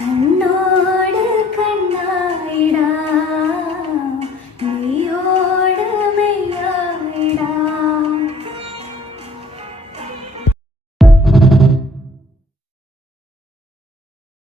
കണ്ണോ